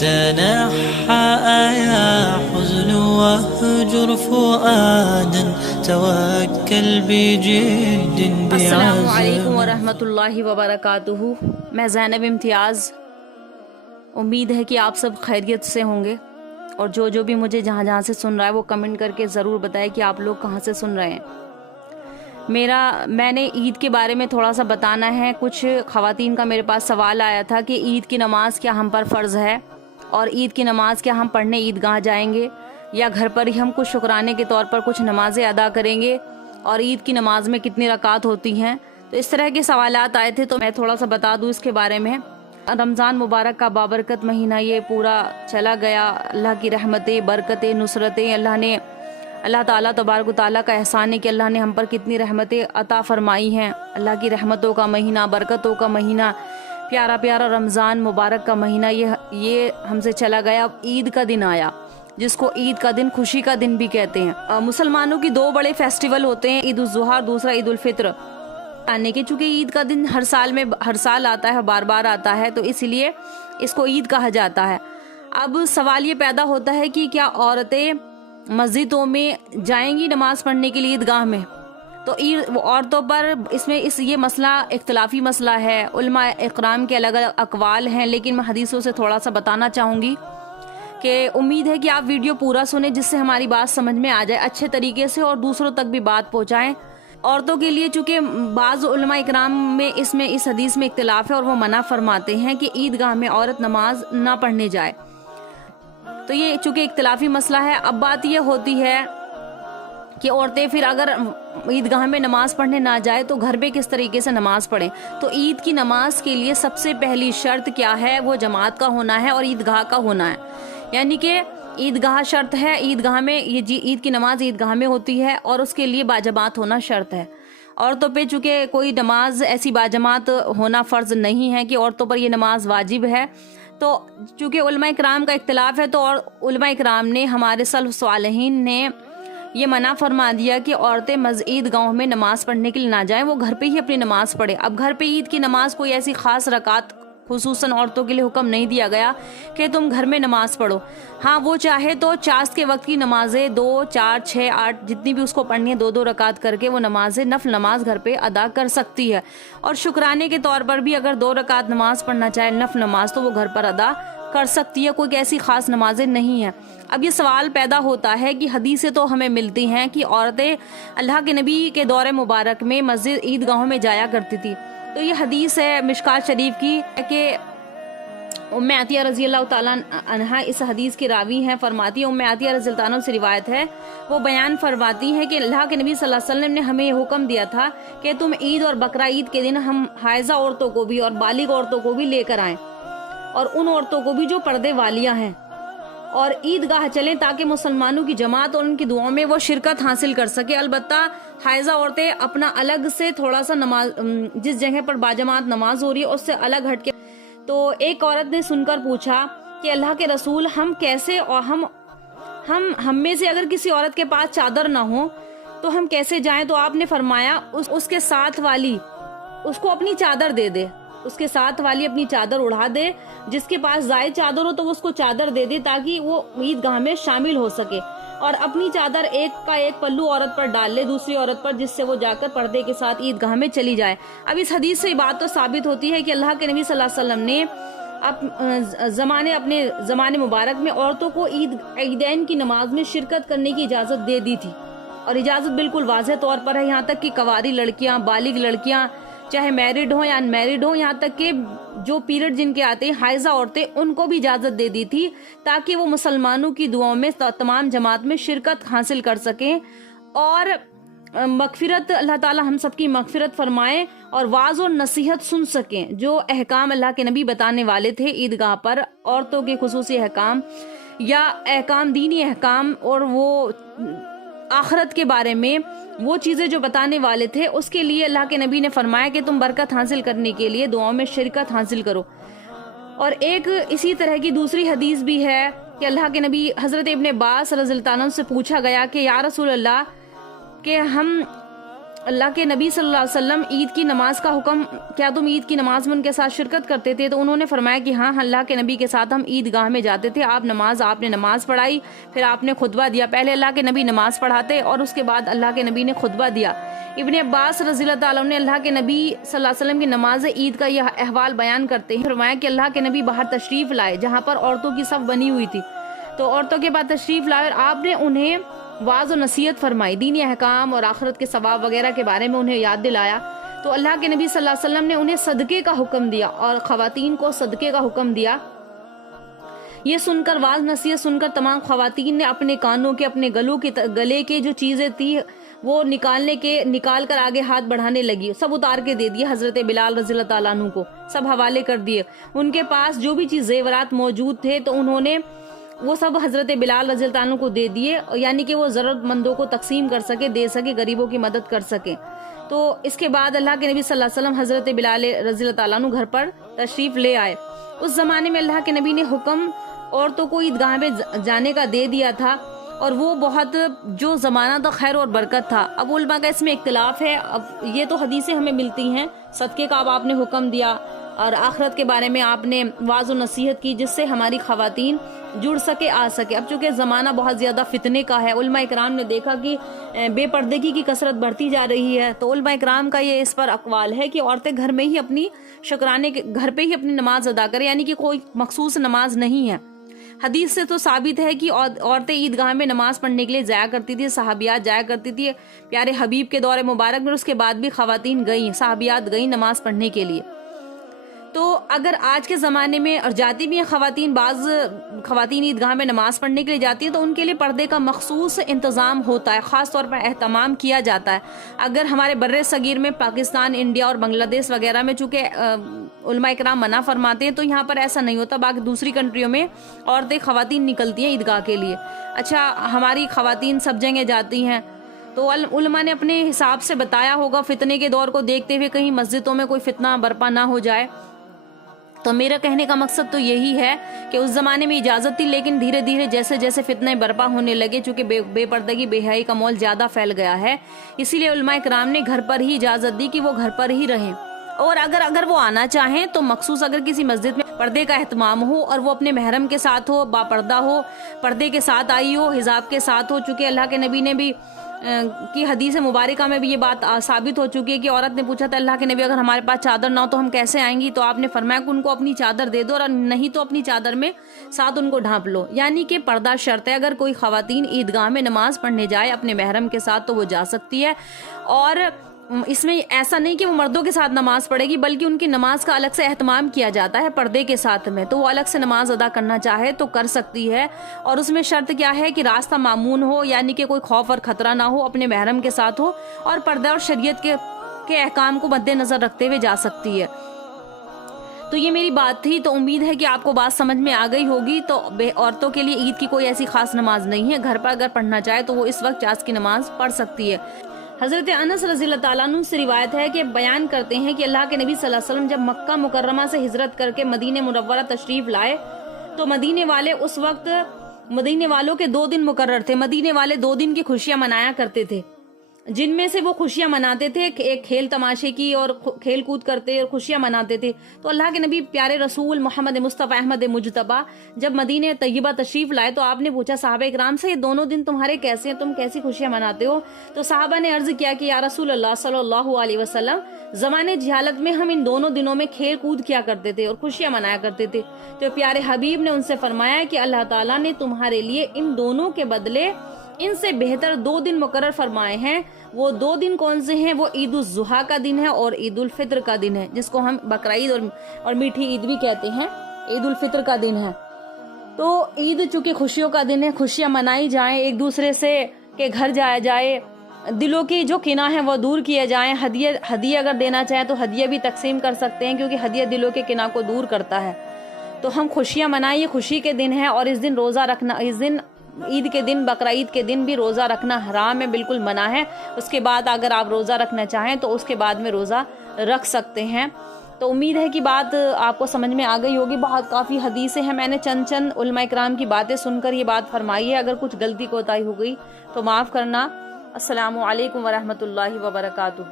تنحى يا حزن واهجر فؤادا توكل بجد السلام بعزم. علیکم ورحمۃ اللہ وبرکاتہ. میں زینب امتیاز. امید ہے کہ آپ سب خیریت سے ہوں گے، اور جو بھی مجھے جہاں سے سن رہا ہے وہ کمنٹ کر کے ضرور بتائے کہ آپ لوگ کہاں سے سن رہے ہیں. میں نے عید کے بارے میں تھوڑا سا بتانا ہے. کچھ خواتین کا میرے پاس سوال آیا تھا کہ عید کی نماز کیا ہم پر فرض ہے، اور عید کی نماز کیا ہم پڑھنے عیدگاہ جائیں گے، یا گھر پر ہی ہم کچھ شکرانے کے طور پر کچھ نمازیں ادا کریں گے، اور عید کی نماز میں کتنی رکعات ہوتی ہیں. تو اس طرح کے سوالات آئے تھے، تو میں تھوڑا سا بتا دوں اس کے بارے میں. رمضان مبارک کا بابرکت مہینہ یہ پورا چلا گیا. اللہ کی رحمتیں، برکتیں، نصرتیں، اللہ تعالیٰ تبارک و تعالیٰ کا احسان ہے کہ اللہ نے ہم پر کتنی رحمتیں عطا فرمائی ہیں. اللہ کی رحمتوں کا مہینہ، برکتوں کا مہینہ، پیارا پیارا رمضان مبارک کا مہینہ یہ ہم سے چلا گیا. اب عید کا دن آیا، جس کو عید کا دن، خوشی کا دن بھی کہتے ہیں. مسلمانوں کی دو بڑے فیسٹیول ہوتے ہیں، عید الاضحیٰ اور دوسرا عید الفطر. آنے کے چونکہ عید کا دن ہر سال آتا ہے، بار بار آتا ہے، تو اس لیے اس کو عید کہا جاتا ہے. اب سوال یہ پیدا ہوتا ہے کہ کیا عورتیں مسجدوں میں جائیں گی نماز پڑھنے کے لیے عیدگاہ میں؟ تو عورتوں پر یہ مسئلہ اختلافی مسئلہ ہے. علماء اکرام کے الگ الگ اقوال ہیں، لیکن میں حدیثوں سے تھوڑا سا بتانا چاہوں گی کہ امید ہے کہ آپ ویڈیو پورا سنیں، جس سے ہماری بات سمجھ میں آ جائے اچھے طریقے سے، اور دوسروں تک بھی بات پہنچائیں. عورتوں کے لیے چونکہ بعض علماء اکرام میں اس حدیث میں اختلاف ہے، اور وہ منع فرماتے ہیں کہ عیدگاہ میں عورت نماز نہ پڑھنے جائے. تو یہ چونکہ اختلافی مسئلہ ہے. اب بات یہ ہوتی ہے کہ عورتیں پھر اگر عیدگاہ میں نماز پڑھنے نہ جائے تو گھر پہ کس طریقے سے نماز پڑھیں. تو عید کی نماز کے لیے سب سے پہلی شرط کیا ہے؟ وہ جماعت کا ہونا ہے اور عیدگاہ کا ہونا ہے. یعنی کہ عیدگاہ شرط ہے. عیدگاہ میں عید کی نماز عیدگاہ میں ہوتی ہے، اور اس کے لیے باجماعت ہونا شرط ہے. عورتوں پہ چونکہ کوئی نماز ایسی باجماعت ہونا فرض نہیں ہے کہ عورتوں پر یہ نماز واجب ہے. تو چونکہ علماء اکرام کا اختلاف ہے، تو علماء اکرام نے، ہمارے سلف صالحین نے یہ منع فرما دیا کہ عورتیں عیدگاہوں میں نماز پڑھنے کے لیے نہ جائیں، وہ گھر پہ ہی اپنی نماز پڑھے. اب گھر پہ عید کی نماز کوئی ایسی خاص رکعت خصوصاً عورتوں کے لیے حکم نہیں دیا گیا کہ تم گھر میں نماز پڑھو. ہاں، وہ چاہے تو چاشت کے وقت کی نمازیں 2، 4، 6، 8 جتنی بھی اس کو پڑھنی ہے 2 رکعت کر کے وہ نمازیں، نفل نماز گھر پہ ادا کر سکتی ہے. اور شکرانے کے طور پر بھی اگر 2 رکعت نماز پڑھنا چاہے نفل نماز، تو وہ گھر پر ادا کر سکتی ہے. کوئی ایسی خاص نمازیں نہیں ہیں. اب یہ سوال پیدا ہوتا ہے کہ حدیثیں تو ہمیں ملتی ہیں کہ عورتیں اللہ کے نبی کے دور مبارک میں مسجد عیدگاہوں میں جایا کرتی تھی. تو یہ حدیث ہے مشکات شریف کی کہ ام عطیہ رضی اللہ تعالیٰ عنہا اس حدیث کی راوی ہیں. فرماتی ہیں، ام عطیہ رضی اللہ عنہ سے روایت ہے، وہ بیان فرماتی ہیں کہ اللہ کے نبی صلی اللہ علیہ وسلم نے ہمیں یہ حکم دیا تھا کہ تم عید اور بقرہ عید کے دن ہم حائضہ عورتوں کو بھی اور بالغ عورتوں کو بھی لے کر آئیں، اور ان عورتوں کو بھی جو پردے والیاں ہیں، اور عیدگاہ چلیں تاکہ مسلمانوں کی جماعت اور ان کی دعاؤں میں وہ شرکت حاصل کر سکے. البتہ حائضہ عورتیں اپنا الگ سے تھوڑا سا نماز، جس جگہ پر باجماعت نماز ہو رہی ہے اس سے الگ ہٹ کے. تو ایک عورت نے سن کر پوچھا کہ اللہ کے رسول، ہم کیسے، اور ہم میں سے اگر کسی عورت کے پاس چادر نہ ہو تو ہم کیسے جائیں؟ تو آپ نے فرمایا اس کے ساتھ والی اس کو اپنی چادر دے دے، اس کے ساتھ والی اپنی چادر اڑا دے. جس کے پاس زائد چادر ہو تو وہ اس کو چادر دے دے تاکہ وہ عیدگاہ میں شامل ہو سکے، اور اپنی چادر ایک کا ایک پلو عورت پر ڈال لے دوسری عورت پر، جس سے وہ جا کر پردے کے ساتھ عیدگاہ میں چلی جائے. اب اس حدیث سے یہ بات تو ثابت ہوتی ہے کہ اللہ کے نبی صلی اللہ علیہ وسلم نے اپنے زمانے مبارک میں عورتوں کو عیدین کی نماز میں شرکت کرنے کی اجازت دے دی تھی، اور اجازت بالکل واضح طور پر ہے. یہاں تک کہ کواری لڑکیاں، بالغ لڑکیاں، چاہے میرڈ ہوں یا ان میرڈ ہوں، یہاں تک کہ جو پیریڈ جن کے آتے ہیں حائضہ عورتیں، ان کو بھی اجازت دے دی تھی تاکہ وہ مسلمانوں کی دعاؤں میں تمام جماعت میں شرکت حاصل کر سکیں، اور مغفرت، اللہ تعالی ہم سب کی مغفرت فرمائے، اور واعظ اور نصیحت سن سکیں. جو احکام اللہ کے نبی بتانے والے تھے عیدگاہ پر عورتوں کے خصوصی احکام یا احکام، دینی احکام، اور وہ آخرت کے بارے میں وہ چیزیں جو بتانے والے تھے، اس کے لیے اللہ کے نبی نے فرمایا کہ تم برکت حاصل کرنے کے لیے دعاؤں میں شرکت حاصل کرو. اور ایک اسی طرح کی دوسری حدیث بھی ہے کہ اللہ کے نبی حضرت ابن عباس رضی اللہ عنہ سے پوچھا گیا کہ یا رسول اللہ، کہ ہم اللہ کے نبی صلی اللہ علیہ وسلم عید کی نماز کا حکم، کیا تم عید کی نماز میں ان کے ساتھ شرکت کرتے تھے؟ تو انہوں نے فرمایا کہ ہاں، اللہ کے نبی کے ساتھ ہم عید گاہ میں جاتے تھے. آپ نے نماز پڑھائی، پھر آپ نے خطبہ دیا. پہلے اللہ کے نبی نماز پڑھاتے اور اس کے بعد اللہ کے نبی نے خطبہ دیا. ابن عباس رضی اللہ تعالیٰ نے اللہ کے نبی صلی اللہ علیہ وسلم کی نماز عید کا یہ احوال بیان کرتے ہیں. فرمایا کہ اللہ کے نبی باہر تشریف لائے جہاں پر عورتوں کی صف بنی ہوئی تھی، تو عورتوں کے بعد تشریف لائے اور آپ نے انہیں واعظ و نصیحت فرمائی، دینی احکام اور آخرت کے ثواب وغیرہ کے بارے میں انہیں یاد دلایا. تو اللہ کے نبی صلی اللہ علیہ وسلم نے انہیں صدقے کا حکم دیا اور خواتین کو صدقے کا حکم دیا. یہ سن کر، واعظ نصیحت سن کر، تمام خواتین نے اپنے کانوں کے، اپنے گلے کے جو چیزیں تھی وہ نکال کر آگے ہاتھ بڑھانے لگی. سب اتار کے دے دیے حضرت بلال رضی اللہ تعالیٰ عنہ کو، سب حوالے کر دیے. ان کے پاس جو بھی چیز زیورات موجود تھے تو انہوں نے وہ سب حضرت بلال رضی اللہ عنہ کو دے دیے، یعنی کہ وہ ضرورت مندوں کو تقسیم کر سکے، دے سکے، غریبوں کی مدد کر سکے. تو اس کے بعد اللہ کے نبی صلی اللہ علیہ وسلم حضرت بلال رضی اللہ تعالیٰ عنہ گھر پر تشریف لے آئے. اس زمانے میں اللہ کے نبی نے حکم عورتوں کو عیدگاہ میں جانے کا دے دیا تھا، اور وہ بہت جو زمانہ تھا خیر اور برکت تھا. اب علماء کا اس میں اختلاف ہے. اب یہ تو حدیثیں ہمیں ملتی ہیں، صدقے کا اب آپ نے حکم دیا اور آخرت کے بارے میں آپ نے واعظ و نصیحت کی جس سے ہماری خواتین جڑ سکے، آ سکے. اب چونکہ زمانہ بہت زیادہ فتنے کا ہے، علماء اکرام نے دیکھا کہ بے پردگی کی کثرت بڑھتی جا رہی ہے، تو علماء اکرام کا یہ اس پر اقوال ہے کہ عورتیں گھر میں ہی اپنی شکرانے کے گھر پہ ہی اپنی نماز ادا کریں، یعنی کہ کوئی مخصوص نماز نہیں ہے. حدیث سے تو ثابت ہے کہ عورتیں عیدگاہ میں نماز پڑھنے کے لیے جایا کرتی تھی، صحابیات جایا کرتی تھی. پیارے حبیب کے دور مبارک میں اس کے بعد بھی خواتین گئیں، صحابیات گئیں نماز پڑھنے کے لیے. تو اگر آج کے زمانے میں اور جاتی بھی ہیں خواتین، بعض خواتین عیدگاہ میں نماز پڑھنے کے لیے جاتی ہیں تو ان کے لیے پردے کا مخصوص انتظام ہوتا ہے، خاص طور پر اہتمام کیا جاتا ہے. اگر ہمارے بر صغیر میں پاکستان، انڈیا اور بنگلہ دیش وغیرہ میں چونکہ علماء اکرام منع فرماتے ہیں تو یہاں پر ایسا نہیں ہوتا. باقی دوسری کنٹریوں میں عورتیں، خواتین نکلتی ہیں عیدگاہ کے لیے. اچھا، ہماری خواتین سب جگہ جاتی ہیں تو علماء نے اپنے حساب سے بتایا ہوگا، فتنے کے دور کو دیکھتے ہوئے کہیں مسجدوں میں کوئی فتنہ برپا نہ ہو جائے. تو میرا کہنے کا مقصد تو یہی ہے کہ اس زمانے میں اجازت تھی، لیکن دھیرے دھیرے جیسے جیسے فتنے برپا ہونے لگے، چونکہ بے پردگی، بے حیائی کا مول زیادہ پھیل گیا ہے، اسی لیے علماء کرام نے گھر پر ہی اجازت دی کہ وہ گھر پر ہی رہیں. اور اگر وہ آنا چاہیں تو مخصوص اگر کسی مسجد میں پردے کا اہتمام ہو اور وہ اپنے محرم کے ساتھ ہو، با پردہ ہو، پردے کے ساتھ آئی ہو، حجاب کے ساتھ ہو. چونکہ اللہ کے نبی نے بھی کی حدیث مبارکہ میں بھی یہ بات ثابت ہو چکی ہے کہ عورت نے پوچھا تھا اللہ کے نبی اگر ہمارے پاس چادر نہ ہو تو ہم کیسے آئیں گی؟ تو آپ نے فرمایا کہ ان کو اپنی چادر دے دو، اور نہیں تو اپنی چادر میں ساتھ ان کو ڈھانپ لو. یعنی کہ پردہ شرط ہے. اگر کوئی خواتین عیدگاہ میں نماز پڑھنے جائے اپنے محرم کے ساتھ تو وہ جا سکتی ہے. اور اس میں ایسا نہیں کہ وہ مردوں کے ساتھ نماز پڑھے گی، بلکہ ان کی نماز کا الگ سے اہتمام کیا جاتا ہے پردے کے ساتھ میں. تو وہ الگ سے نماز ادا کرنا چاہے تو کر سکتی ہے. اور اس میں شرط کیا ہے کہ راستہ مامون ہو، یعنی کہ کوئی خوف اور خطرہ نہ ہو، اپنے محرم کے ساتھ ہو، اور پردہ اور شریعت کے احکام کو مد نظر رکھتے ہوئے جا سکتی ہے. تو یہ میری بات تھی. تو امید ہے کہ آپ کو بات سمجھ میں آ گئی ہوگی. تو عورتوں کے لیے عید کی کوئی ایسی خاص نماز نہیں ہے. گھر پر اگر پڑھنا چاہے تو وہ اس وقت چاس کی نماز پڑھ سکتی ہے. حضرت انس رضی اللہ تعالیٰ عنہ سے روایت ہے کہ بیان کرتے ہیں کہ اللہ کے نبی صلی اللہ علیہ وسلم جب مکہ مکرمہ سے ہجرت کر کے مدینہ منورہ تشریف لائے تو مدینے والے اس وقت مدینے والوں کے 2 دن مقرر تھے. مدینے والے 2 دن کی خوشیاں منایا کرتے تھے، جن میں سے وہ خوشیاں مناتے تھے ایک کھیل تماشے کی، اور کھیل کود کرتے اور خوشیاں مناتے تھے. تو اللہ کے نبی پیارے رسول محمد مصطفیٰ احمد مجتبیٰ جب مدینہ طیبہ تشریف لائے تو آپ نے پوچھا صحابہ اکرام سے، یہ دونوں دن تمہارے کیسے ہیں، تم کیسی خوشیاں مناتے ہو؟ تو صحابہ نے عرض کیا کہ یا رسول اللہ صلی اللہ علیہ وسلم، زمانے جہالت میں ہم ان دونوں دنوں میں کھیل کود کیا کرتے تھے اور خوشیاں منایا کرتے تھے. تو پیارے حبیب نے ان سے فرمایا کہ اللہ تعالیٰ نے تمہارے لیے ان دونوں کے بدلے ان سے بہتر 2 دن مقرر فرمائے ہیں. وہ 2 دن کون سے ہیں؟ وہ عید الضحیٰ کا دن ہے اور عید الفطر کا دن ہے، جس کو ہم بقرعید اور میٹھی عید بھی کہتے ہیں. عید الفطر کا دن ہے. تو عید چونکہ خوشیوں کا دن ہے، خوشیاں منائی جائیں، ایک دوسرے سے کے گھر جایا جائے، دلوں کی جو کناہ ہیں وہ دور کیے جائیں. ہدیہ اگر دینا چاہیں تو ہدیہ بھی تقسیم کر سکتے ہیں، کیونکہ ہدیہ دلوں کے کناہ کو دور کرتا ہے. تو ہم خوشیاں منائیں، خوشی کے دن ہے. اور اس دن روزہ رکھنا، اس دن عید کے دن، بقرعید کے دن بھی روزہ رکھنا حرام ہے، بالکل منع ہے. اس کے بعد اگر آپ روزہ رکھنا چاہیں تو اس کے بعد میں روزہ رکھ سکتے ہیں. تو امید ہے کہ بات آپ کو سمجھ میں آ گئی ہوگی. بہت کافی حدیثیں ہیں، میں نے چند علماء کرام کی باتیں سن کر یہ بات فرمائی ہے. اگر کچھ غلطی کوتاہی ہو گئی تو معاف کرنا. السلام علیکم ورحمۃ اللہ وبرکاتہ.